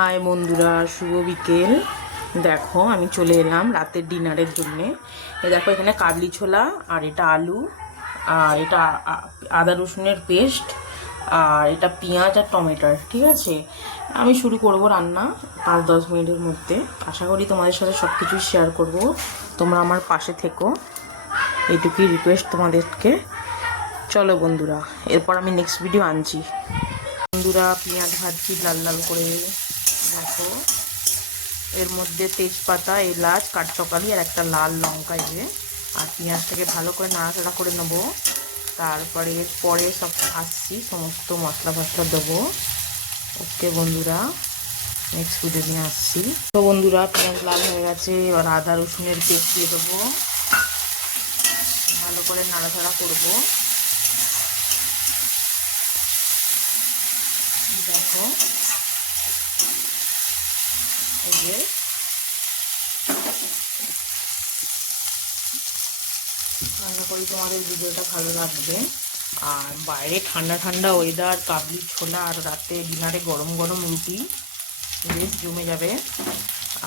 High বন্ধুরা, শুভ বিকেল। দেখো আমি চলে এলাম রাতের ডিনারের জন্যে। দেখো এখানে কাবলি ছোলা, আর এটা আলু, আর এটা আদা রসুনের পেস্ট, আর এটা পেঁয়াজ আর টমেটোর। ঠিক আছে, আমি শুরু করব রান্না 5-10 মিনিটের মধ্যে। আশা করি তোমাদের সাথে সব কিছুই শেয়ার করব, তোমরা আমার পাশে থেকো, এইটুকুই রিকোয়েস্ট তোমাদেরকে। চলো বন্ধুরা, এরপর আমি নেক্সট ভিডিও আনছি। বন্ধুরা, পেঁয়াজ ভাজছি লাল লাল করে। দেখো এর মধ্যে তেজপাতা, এলাচ, কাঠচকালি আর একটা লাল লঙ্কা দিয়ে, আর পেঁয়াজটাকে ভালো করে নাড়াচাড়া করে নেব। তারপরে পরে সব আসছি, সমস্ত মশলা ফসলা দেবো। ওকে বন্ধুরা, নেক্সট ভিডিও নিয়ে আসছি। তো বন্ধুরা, পেঁয়াজ লাল হয়ে গেছে, এবার আদা রসুনের পেস্ট দিয়ে দেবো, ভালো করে নাড়াচাড়া করবো। দেখো এই যে আশা করি তোমাদের ভিডিওটা ভালো লাগবে। আর বাইরে ঠান্ডা ঠান্ডা ওয়েদার, কাবলি ছোলা আর রাতে ডিনারে গরম গরম রুটি বেশ জমে যাবে।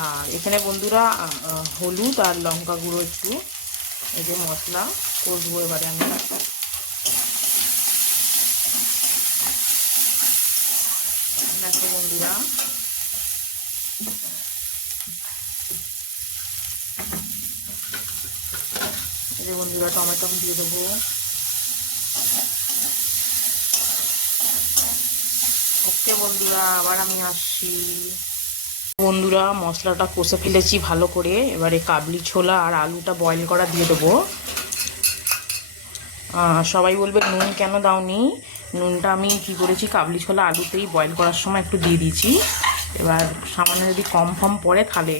আর এখানে বন্ধুরা হলুদ আর লঙ্কা গুঁড়ো একটু, এই যে মশলা কষবো এবারে আমি। দেখো বন্ধুরা, এই যে বন্ধুরা টমেটো দিয়ে দেবো। ওকে বন্ধুরা, আবার আমি আসছি। বন্ধুরা, মশলাটা কষে ফেলেছি ভালো করে, এবারে কাবলি ছোলা আর আলুটা বয়েল করা দিয়ে দেবো। সবাই বলবে নুন কেন দাওনি। নুনটা আমি কি করেছি, কাবলি ছোলা আলুতেই বয়েল করার সময় একটু দিয়ে দিয়েছি। এবার সামান্য যদি কম ফম পড়ে তাহলে।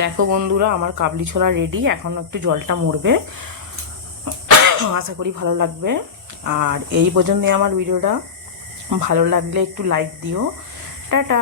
দেখো বন্ধুরা, আমার কাবলি ছোলা রেডি, এখন একটু জলটা মরবে। আশা করি ভালো লাগবে। আর এই পর্যন্তই আমার ভিডিওটা। ভালো লাগলে একটু লাইক দিও। টাটা।